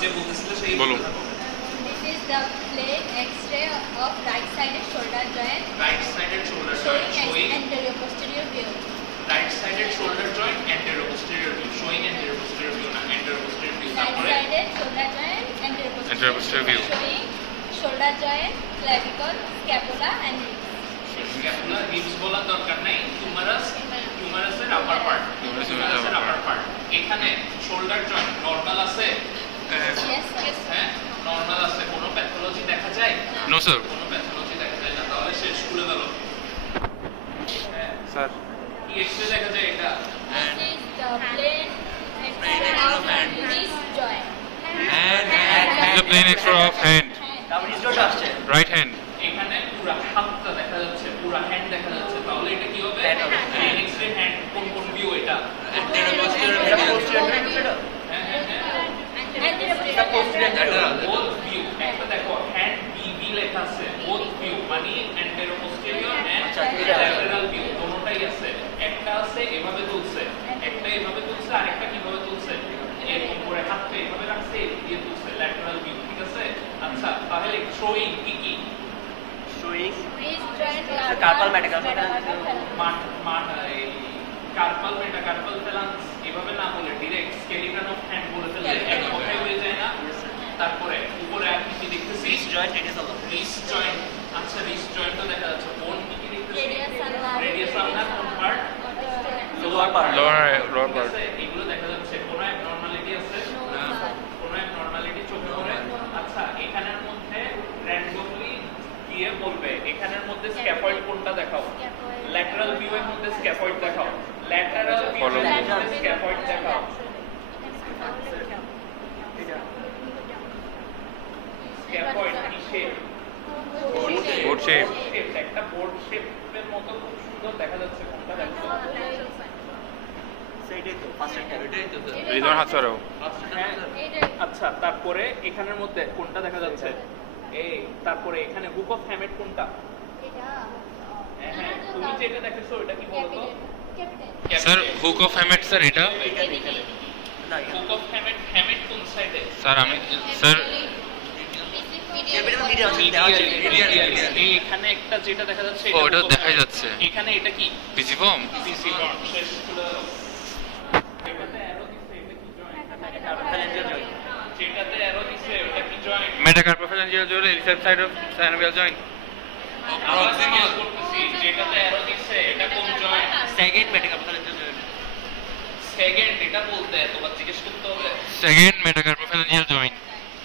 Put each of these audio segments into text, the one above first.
যে বলতেছিল সেই বলো। This is the plane X-ray of right-sided shoulder joint right sided shoulder joint showing showing anterior posterior view. Right sided shoulder joint anterior posterior view showing anterior posterior view না anterior posterior view তারপরে Right-sided shoulder joint anterior Anterior posterior posterior view. showing shoulder joint, clavicle, scapula and ribs. Scapula ribs বলার দরকার নাই হিউমারাসের আপার part Humerus এর হিউমারাসের upper আপার part এখানে shoulder joint normal আছে Yes, yes. হ্যাঁ normal আছে কোনো প্যাথোলজি দেখা যায় নো স্যার। কোনো প্যাথোলজি দেখা যায় না তাহলে শেষ করে গেল হ্যাঁ স্যার কি এক্সরে দেখা যায় এটা This is the plane X-ray of wrist joint. the plane X-ray of hand, তারপর রিজল্ট আসছে right hand. এখানে পুরো হাতটা দেখা যাচ্ছে পুরো হ্যান্ড দেখা যাচ্ছে তাহলে এটা কি হবে Hand হবে। প্লেন এক্সরে হ্যান্ড কোন কোন ভিউ এটা এটা posterior view হ্যাঁ হ্যাঁ হ্যাঁ Anterior এটা posterior posterior view both view একটা দেখো হ্যান্ড বিবি লেখা আছে বোথ ভিউ মানে অ্যান্টেরো পোস্টেরিয়র এন্ড আচ্ছা, এটা আছে। ল্যাটারাল ভিউ দুটোটাই আছে একটা আছে এভাবে তুলছে একটা এভাবে তুলছে আর একটা কিভাবে তুলছে এরকম করে হাতটা এভাবে রাখছে এদিক দিয়ে তুলছে ল্যাটারাল ভিউ ঠিক আছে আচ্ছা তাহলে শোয়িং কি কি showing wrist joint, Carpal metacarpal মাঠ মাঠ এই কার্পাল মেটাকার্পাল ফ্যালান্স এভাবে না বলে ডাইরেক্ট স্কেলিটন অফ হ্যান্ড বলে ফেললে এক কথাই হয়ে যায় না তারপরে উপরে আপনি কি দেখতেছি রিস্ট জয়েন্ট রেডিয়াস আলো রিস্ট জয়েন্ট আচ্ছা রিস্ট জয়েন্টও দেখা যাচ্ছে কোন কি কি দেখতেছি Radius ulnar. রেডিয়াস আলনার কোন পার্ট লোয়ার পার্ট lower ঠিক part. আছে এগুলো দেখা যাচ্ছে কোন অ্যাবনরমালিটি আছে কোন অ্যাবনরমালিটি চোখে পড়ে আচ্ছা এখানের মধ্যে র্যান্ডমলি গিয়ে বলবে এখানের মধ্যে স্ক্যাফয়েড কোনটা দেখাও ল্যাটারাল ভিউ এর মধ্যে স্ক্যাফয়েড দেখাও ল্যাটারাল ভিউ এর মধ্যে স্ক্যাফয়েড দেখাও এটা স্ক্যাফয়েড কি শেপ Board shape. একটা বোর্ড শেপের মতো খুব সুন্দর দেখা যাচ্ছে কোনটা দেখো সেইটাই তো ফার্স্ট এটাই তো রিদওয়ান হাত সরাও। হ্যাঁ আচ্ছা তারপরে এখানের মধ্যে কোনটা দেখা যাচ্ছে এই তারপরে এখানে হুক অফ হ্যামেট কোনটা হ্যাঁ তুমি যেটা দেখেছো এটা কি বলতো sir hook of hamate sir এটা। না হুক অফ হ্যামেট হ্যামেট কোন সাইডে স্যার আমি স্যার ক্যাপিটাল মিডিয়াম দেওয়া আছে এই এখানে একটা যেটা দেখা যাচ্ছে ও, এটা ওটা hook of দেখা hamate। যাচ্ছে। এখানে এটা কি পিসিফর্ম। পিসি বন্ড শেষ করে দাও এটাতে অ্যারো দিছে এটা কি জয়েন্ট ফ্যালেঞ্জিয়াল জয়েন্ট যেটাতে অ্যারো দিছে ওটা কি জয়েন্ট মেটাকার্পোফ্যালেঞ্জিয়াল জয়েন্ট রিসেপ্ট side of synovial joint. Proximal করতেছি যেটাতে অ্যারো দিছে এটা কোন joint second metacarpal phalangeal joint second এটা বলতে এতবার জিজ্ঞেস করতে হবে second metacarpophalangeal joint.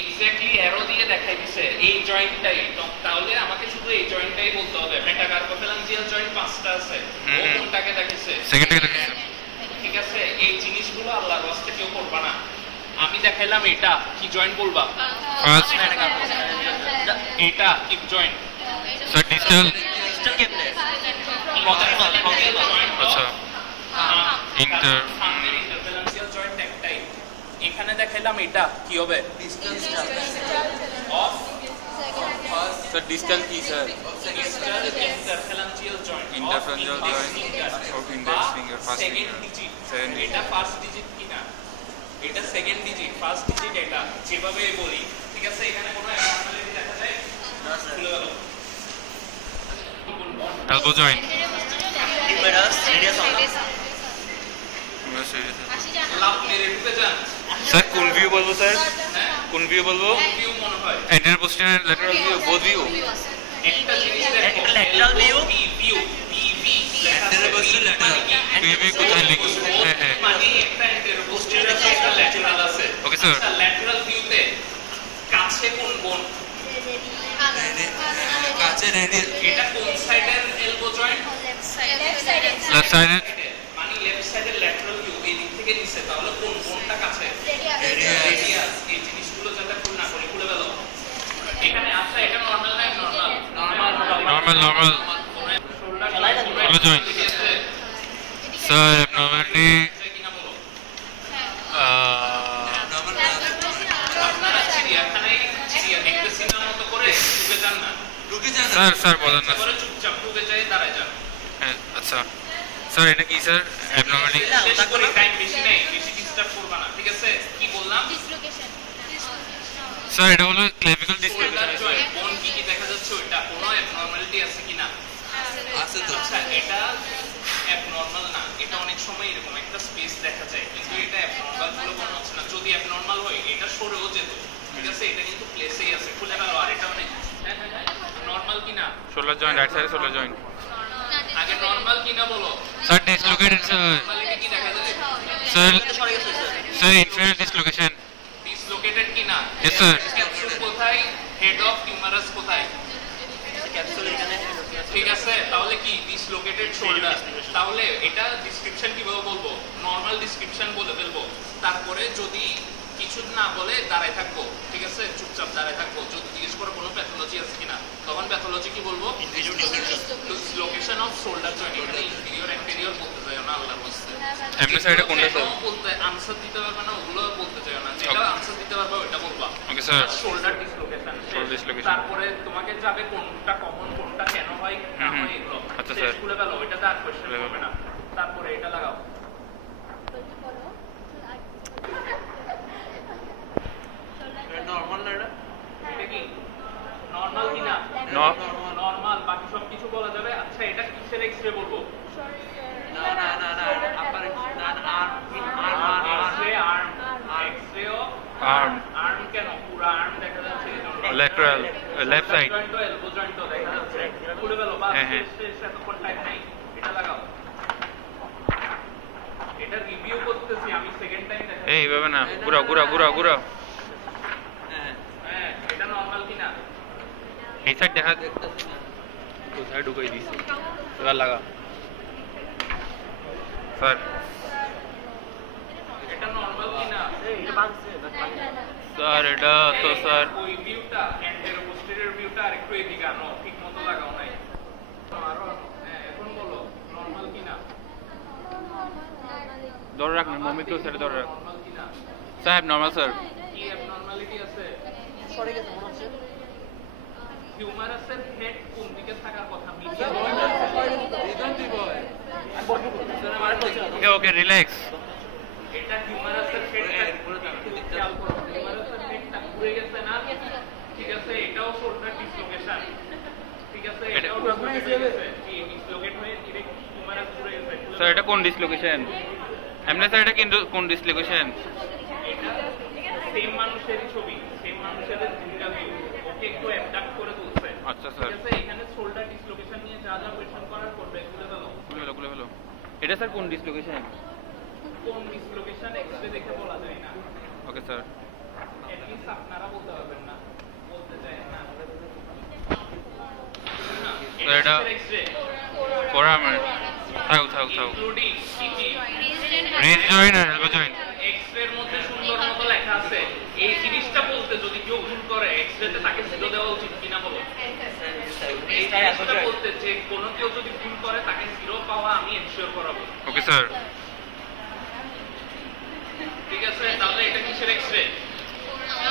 Exactly arrow দিয়ে দেখাই দিছে এই জয়েন্টটাই তাহলে আমাকে শুধু এই জয়েন্টটাই বলতে হবে মেটাকার্পোফ্যালেঞ্জিয়াল জয়েন্ট পাঁচটা আছে ও কোনটাকে দেখেছে সেকেন্ডটাকে দেখেছেন। ঠিক আছে এই জিনিসগুলো আল্লাহর ওয়াস্তে কেউ করবা না আমি দেখাইলাম এটা কি জয়েন্ট বলবা ফার্স্ট মেটাকার্পাল এটা কি জয়েন্ট স্যার ডিস্টাল। ডিস্টাল কেমনে প্রক্সিমাল proximal। আচ্ছা ইন্টার ইন্টারফেরেন্সিয়াল জয়েন্ট একটাই এখানে দেখাইলাম এটা কি হবে অফ স্যার ডিস্টাল কি sir? Distal interferential joint Interphalangeal joint of index finger, first second finger, digit second digit. এটা ফার্স্ট ডিজিট কিনা এটা সেকেন্ড ডিজিট ফার্স্ট ডিজিট এটা যেভাবে বলি ঠিক আছে এখানে কোনো অ্যাবনরমালিটি দেখা যায় না স্যার খুলে গেল এলবো জয়েন্ট। হিউমেরাস রেডিয়াস আলো লাভ মেরে ঢুকে যান স্যার কোন ভিউ বলবো স্যার? হ্যাঁ কোন ভিউ বলবো? ভিউ মনে হয় enter posterior lateral view both view. একটা জিনিস দেখো একটা lateral view, view PV Anterior posterior lateral। PV কোথায় লিখি? হ্যাঁ হ্যাঁ মানে একটা anterior posterior একটা lateral আছে ওকে স্যার। আচ্ছা ল্যাটারাল ভিউতে কাছে কোন বোন কাছে রেডিয়াস এটা কোন সাইডের এলবো জয়েন্ট লেফট সাইডে মানে লেফট সাইডের ল্যাটারাল ভিউ এই দিক থেকে নিচে তাহলে কোন বোনটা কাছে Radius। রেডিয়াস এই জিনিসগুলো যাতে ভুল না করি খুলে ফেলো এখানে আচ্ছা এটা নরমাল না normal normal elbow joint. Sir অ্যাবনরমালিটি কিনা বলো স্যার স্যার বলেন না চুপচাপ ঢুকে যায় দাঁড়ায় যান হ্যাঁ আচ্ছা স্যার এটা কি স্যার অ্যাবনরমালিটি? শেষ করে টাইম বেশি নেই বেশি ডিস্টার্ব করবা না ঠিক আছে কি বললাম স্যার এটা হলো ক্লেভিকল শোল্ডার ডিসলোকেশন জয়েন্ট কোন কি কি দেখা যাচ্ছে ওইটা কোনো অ্যাবনরমালিটি আছে কিনা আছে তো আচ্ছা এটা অ্যাবনরমাল না এটা অনেক সময় এরকম একটা স্পেস দেখা যায় কিন্তু এটা অ্যাবনরমাল বলে মনে হচ্ছে না যদি অ্যাবনরমাল হয় এটা সরেও যেত ঠিক আছে এটা কিন্তু প্লেসেই আছে খুলে গেল আর এটা অনেক নরমাল কিনা শোল্ডার জয়েন্ট রাইট সাইডে শোল্ডার জয়েন্ট আগে নরমাল কিনা বলো স্যার ডিসলোকেটেড স্যার নরমালিটি কি দেখা যায় স্যার সরে গেছে sir sir infinite dislocation dislocated কিনা Yes, sir. ক্যাপসুল কোথায় হেড অফ টিউমারাস কোথায় ক্যাপসুল এখানে ঠিক আছে তাহলে কি ডিসলোকেটেড শোল্ডার তাহলে এটা ডেসক্রিপশন কিভাবে বলবো নরমাল ডেসক্রিপশন বলে ফেলবো তারপরে যদি কিছু না বলে দাঁড়ায় থাকবো ঠিক আছে চুপচাপ দাঁড়ায় থাকবো যদি জিজ্ঞেস করে কোনো প্যাথোলজি আছে কিনা তখন প্যাথোলজি কি বলবো ডিসলোকেশন অফ শোল্ডার জয়েন্ট এখানে ইনফিরিয়র অ্যান্টেরিয়র বলতে চাই না আল্লাহর ওয়াস্তে এমনি সাইডে কোনটা স্যার বলতে আনসার দিতে পারবে না ওগুলো বলতে চাই না যেটা আনসার দিতে পারবে ওটা বলবা okay sir shoulder dislocation Shoulder dislocation. তারপরে তোমাকে যাবে কোনটা কমন কোনটা কেন হয় না হয় এগুলো আচ্ছা, শেষ স্যার। খুলে গেল ওইটাতে আর কোশ্চেন করবে না তারপরে এটা লাগাও নরমাল না এটা এটা কি নরমাল কি না নরমাল বাকি সব কিছু বলা যাবে আচ্ছা এটা কিসের এক্সরে বলবো না না না না আপার না X-ray arm X-ray of arm arm কেন পুরো আর্ম দেখা যাচ্ছে এজন্য lateral left side joint elbow joint দেখা যাচ্ছে খুলে গেল বাস হ্যাঁ, হ্যাঁ। শেষ এতক্ষণ টাইম নাই এটা লাগাও এটা রিভিউ করতেছি আমি সেকেন্ড টাইম দেখা এই এইভাবে না ঘুরাও ঘুরাও ঘুরাও ঘুরাও হ্যাঁ হ্যাঁ এটা নরমাল কিনা এই সাইড দেখা দেখতেছি না কোথায় ঢুকাই দিছি এবার লাগা স্যার এটা নরমাল কিনা স্যার এটা তো স্যার ওই ভিউটা এন্টেরো পোস্টেরিয়র ভিউটা আরেকটু এদিকে আনো ঠিকমতো লাগাও নাই আরো হ্যাঁ এখন বলো নরমাল কিনা ধরে রাখ না মমি তো স্যার ধরে রাখ নরমাল কিনা সাহেব নর্মাল স্যার কি অ্যাবনরমালিটি আছে সরে গেছে মনে হচ্ছে হিউমারাসের হেড কোন দিকে থাকার কথা মিডিয়াম ওকে ওকে রিল্যাক্স এটা হিউমারাসের হেডটা খেয়াল করো হিউমারাসের হেডটা ঘুরে গেছে না ঠিক আছে এটাও শোল্ডার ডিসলোকেশন ঠিক আছে এটাও ডিসলোকেট হয়ে গেছে কি ডিসলোকেট হয়ে ডিরেক্ট হিউমারাস ঘুরে গেছে স্যার এটা কোন ডিসলোকেশন এমনি স্যার এটা কিন্তু কোন ডিসলোকেশন এটা সেম মানুষেরই ছবি সেম মানুষের ডিজিটাল ভিউ ওকে একটু অ্যাডাপ্ট করে তুলছে আচ্ছা স্যার ঠিক আছে এখানে শোল্ডার ডিসলোকেশন নিয়ে যা যা কোয়েশ্চেন করার করবে খুলে দাও খুলে ফেলো এটা স্যার কোন ডিসলোকেশন কোন ডিসলোকেশন এক্সরে দেখে বলা যায় না ওকে স্যার এটলিস্ট আপনারা বলতে পারবেন না বলতে চাই না তো এটা এক্সরে ফোরামের থাক ইনক্লুডিং কি রিজ জয়েন্ট আর এলবো জয়েন্ট এক্সরে এর মধ্যে সুন্দর মতো লেখা আছে এই জিনিসটা বলতে যদি কেউ ভুল করে এক্সরেতে তাকে জিরো দেওয়া উচিত কিনা বলো এই জিনিসটা বলতে যে কোনো কেউ যদি ভুল করে তাকে জিরো পাওয়া আমি এনশিওর করাবো ওকে স্যার ঠিক আছে তাহলে এটা কিসের এক্সরে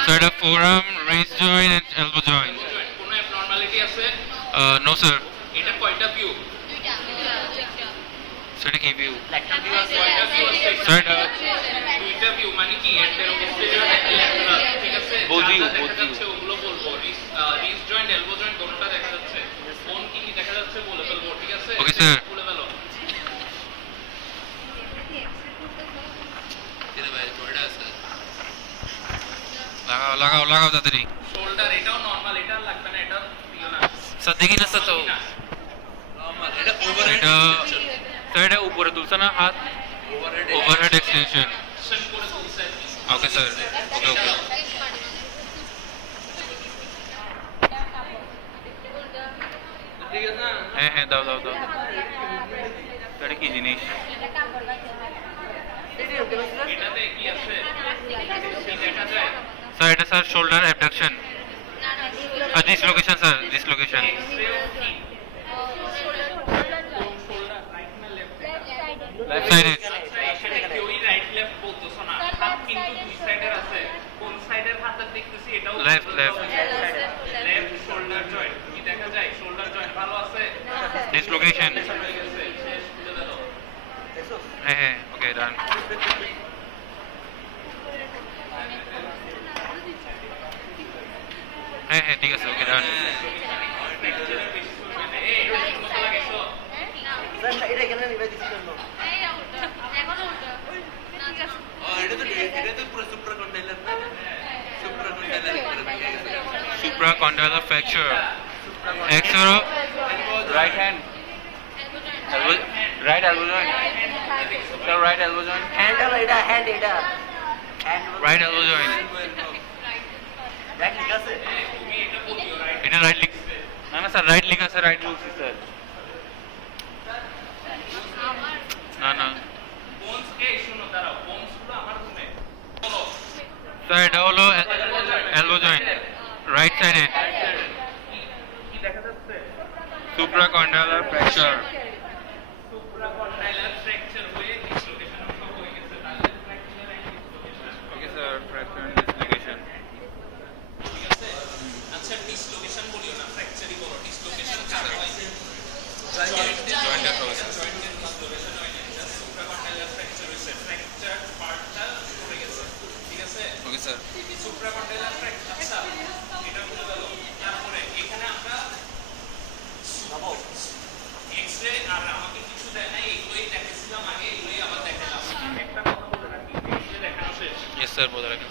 স্যার এটা forearm wrist joint and elbow joint কোনো অ্যাবনরমালিটি আছে নো স্যার এটা কয়টা ভিউ স্যার এটা কি ভিউ ল্যাকটাল ভিউ আছে কয়টা ভিউ আছে স্যার এটা দুইটা ভিউ মানে কি এন্টেরো পোস্টেরিয়র একটা ল্যাটারাল ঠিক আছে Both view, যা যা both দেখা যাচ্ছে ওগুলো বলবো রিজ জয়েন্ট এলবো জয়েন্ট কোনটা দেখা যাচ্ছে কোন কি কি দেখা যাচ্ছে বলে ফেলবো ঠিক আছে Okay, sir. বলে ফেলো এটা ভাই কোনটা আছে লাগাও তাড়াতাড়ি শোল্ডার এটাও নরমাল এটা আর লাগবে না এটা দিও না স্যার দেখি না স্যার তো নরমাল এটা ওভারহেড এটা স্যার এটা উপরে তুলছে না হাত ওভারহেড এক্সটেনশন সেন্ড করে তুলছে ওকে স্যার ওকে ঠিক আছে না হ্যাঁ দাও এটা কি জিনিস এটাতে কি আছে কি দেখা যায় স্যার এটা sir shoulder abduction dislocation sir dislocation X-ray কি শোল্ডার রাইট না লেফট লেফট সাইডে এখানে কেউই রাইট লেফট বলতেছো না হাত কিন্তু দুই সাইডের আছে কোন সাইডের হাতে দেখতেছি এটাও Left. লেফট শোল্ডার জয়েন্ট কি দেখা যায় শোল্ডার জয়েন্ট ভালো আছে ডিসলোকেশন হয়ে গেছে শেষ খুলে দাও হ্যাঁ ওকে ডান হ্যাঁ হ্যাঁ ঠিক আছে ওকে ডান ফ্র্যাকচারের বেশি চলবে না এই এরকম মতো লাগে তো এটা তো পুরো সুপ্রাকন্ডাইলার না supracondylar supracondylar fracture extra right hand elbow right elbow joint the right elbow joint hand এটা right elbow joint দেখ ঠিক আছে তুমি এটা বলিও রাইট এটা right leg না না স্যার right leg আছে right বলছি স্যার না না বোনস কে শুনো দাঁড়াও বোনস গুলো আমার রুমে বলো স্যার এটা হলো elbow joint right side কি দেখা যাচ্ছে supracondylar fracture সুপ্রাকন্ডাইলার ফ্র্যাকচার হয়ে ডিসলোকেশন অংশ হয়ে গেছে তাহলে fracture and dislocation okay sir fracture and dislocation ঠিক আছে আচ্ছা ডিসলোকেশন বলিও না ফ্র্যাকচারই বলো ডিসলোকেশন কার হয় joint এর হবে জয়েন্টের ডিসলোকেশন হয় না জাস্ট সুপ্রাকন্ডাইলার ফ্র্যাকচার হইছে ফ্র্যাকচার পার্টটা পড়ে গেছে ঠিক আছে okay sir সুপ্রাকন্ডাইলার ফ্র্যাকচার আচ্ছা এটা বলে গেল তারপরে এখানে আমরা এক্সরে আর আমাকে কিছু দেয় না এইগুলোই দেখেছিলাম আগে এগুলোই আবার দেখালাম একটা কথা বলে রাখি এক্সরে দেখানো শেষ yes sir বলে রাখেন